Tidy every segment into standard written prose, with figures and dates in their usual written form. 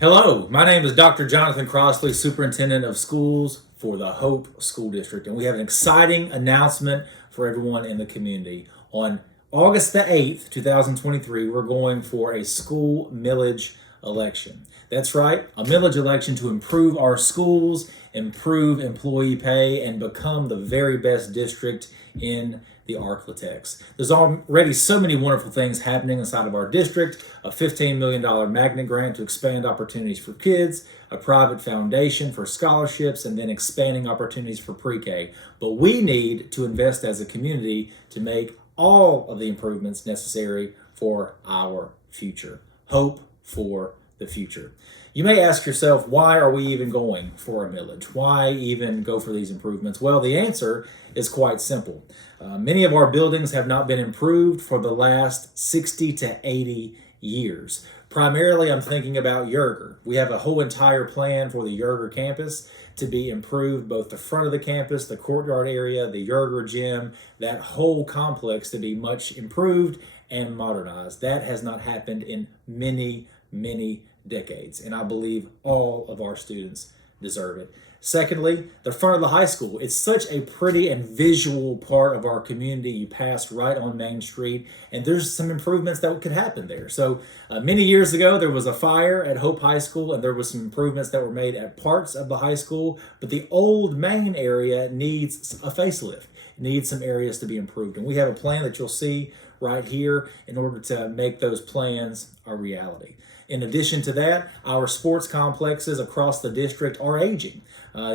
Hello, my name is Dr. Jonathan Crossley, Superintendent of Schools for the Hope School District, and we have an exciting announcement for everyone in the community. On August the 8th, 2023, we're going for a school millage election. That's right, a millage election to improve our schools, improve employee pay, and become the very best district in the Arklatex. There's already so many wonderful things happening inside of our district: a $15 million magnet grant to expand opportunities for kids, a private foundation for scholarships, and then expanding opportunities for pre-K. But we need to invest as a community to make all of the improvements necessary for our future. Hope for the future. You may ask yourself, why are we even going for a millage? Why even go for these improvements? Well, the answer is quite simple. Many of our buildings have not been improved for the last 60 to 80 years. Primarily, I'm thinking about Yerger. We have a whole entire plan for the Yerger campus to be improved, both the front of the campus, the courtyard area, the Yerger gym, that whole complex to be much improved and modernized. That has not happened in many decades, and I believe all of our students deserve it. Secondly, the front of the high school. It's such a pretty and visual part of our community. You pass right on Main Street, and there's some improvements that could happen there. So many years ago, there was a fire at Hope High School, and there was some improvements that were made at parts of the high school, but the old main area needs a facelift. It needs some areas to be improved, and we have a plan that you'll see right here in order to make those plans a reality. In addition to that, our sports complexes across the district are aging.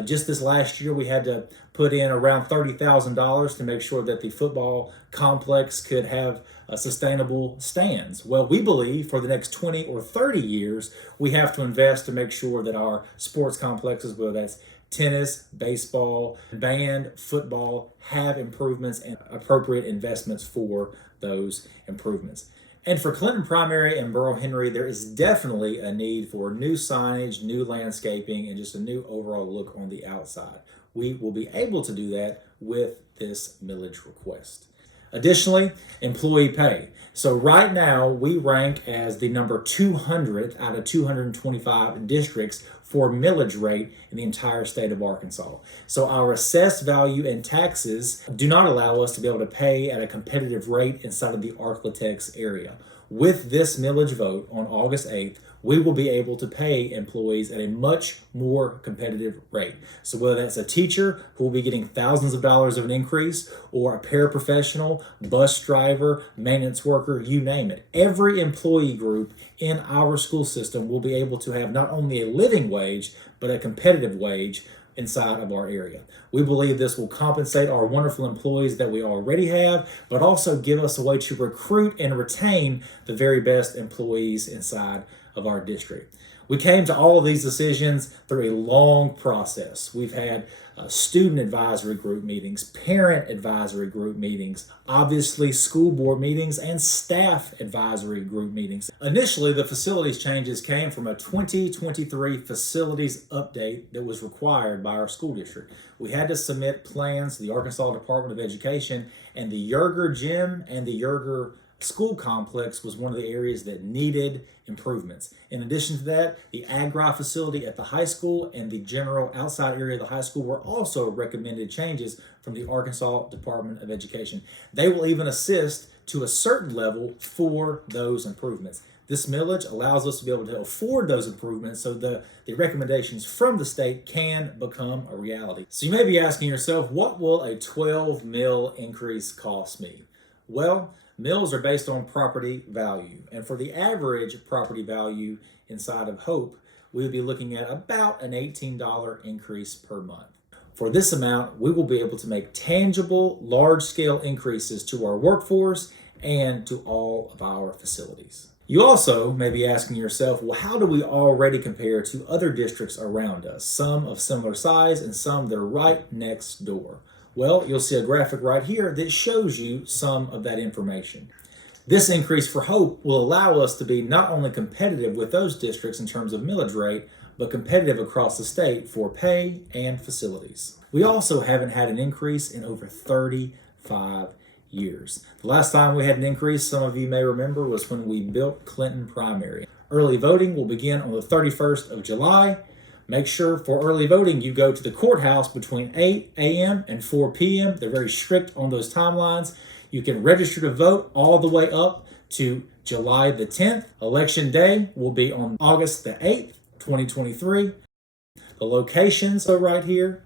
Just this last year, we had to put in around $30,000 to make sure that the football complex could have sustainable stands. Well, we believe for the next 20 or 30 years, we have to invest to make sure that our sports complexes, whether that's tennis, baseball, band, football, have improvements and appropriate investments for those improvements. And for Clinton Primary and Burl Henry, there is definitely a need for new signage, new landscaping, and just a new overall look on the outside. We will be able to do that with this millage request. Additionally, employee pay. So right now, we rank as the number 200th out of 225 districts for millage rate in the entire state of Arkansas. So our assessed value and taxes do not allow us to be able to pay at a competitive rate inside of the Arklatex area. With this millage vote on August 8th, we will be able to pay employees at a much more competitive rate. So whether that's a teacher who will be getting thousands of dollars of an increase, or a paraprofessional, bus driver, maintenance worker, you name it, every employee group in our school system will be able to have not only a living wage, but a competitive wage inside of our area. We believe this will compensate our wonderful employees that we already have, but also give us a way to recruit and retain the very best employees inside of our district. We came to all of these decisions through a long process. We've had student advisory group meetings, parent advisory group meetings, obviously school board meetings, and staff advisory group meetings. Initially, the facilities changes came from a 2023 facilities update that was required by our school district. We had to submit plans to the Arkansas Department of Education, and the Yerger gym and the Yerger school complex was one of the areas that needed improvements. In addition to that, the agri facility at the high school and the general outside area of the high school were also recommended changes from the Arkansas Department of Education. They will even assist to a certain level for those improvements. This millage allows us to be able to afford those improvements, so the recommendations from the state can become a reality. So you may be asking yourself, what will a 12 mil increase cost me? Well, mills are based on property value, and for the average property value inside of Hope, we would be looking at about an $18 increase per month. For this amount, we will be able to make tangible, large-scale increases to our workforce and to all of our facilities. You also may be asking yourself, well, how do we already compare to other districts around us, some of similar size and some that are right next door? Well, you'll see a graphic right here that shows you some of that information. This increase for Hope will allow us to be not only competitive with those districts in terms of millage rate, but competitive across the state for pay and facilities. We also haven't had an increase in over 35 years. The last time we had an increase, some of you may remember, was when we built Clinton Primary. Early voting will begin on the 31st of July. Make sure for early voting you go to the courthouse between 8 a.m. and 4 p.m. They're very strict on those timelines. You can register to vote all the way up to July the 10th. Election day will be on August the 8th, 2023. The locations are right here.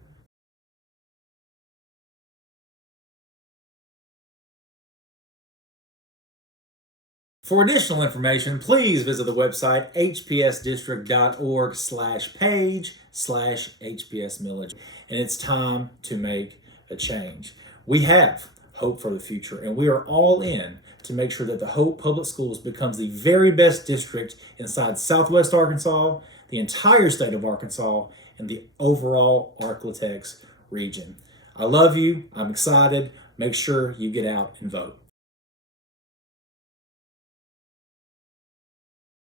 For additional information, please visit the website hpsdistrict.org/page/HPS Millage. And it's time to make a change. We have hope for the future, and we are all in to make sure that the Hope Public Schools becomes the very best district inside Southwest Arkansas, the entire state of Arkansas, and the overall Arklatex region. I love you. I'm excited. Make sure you get out and vote.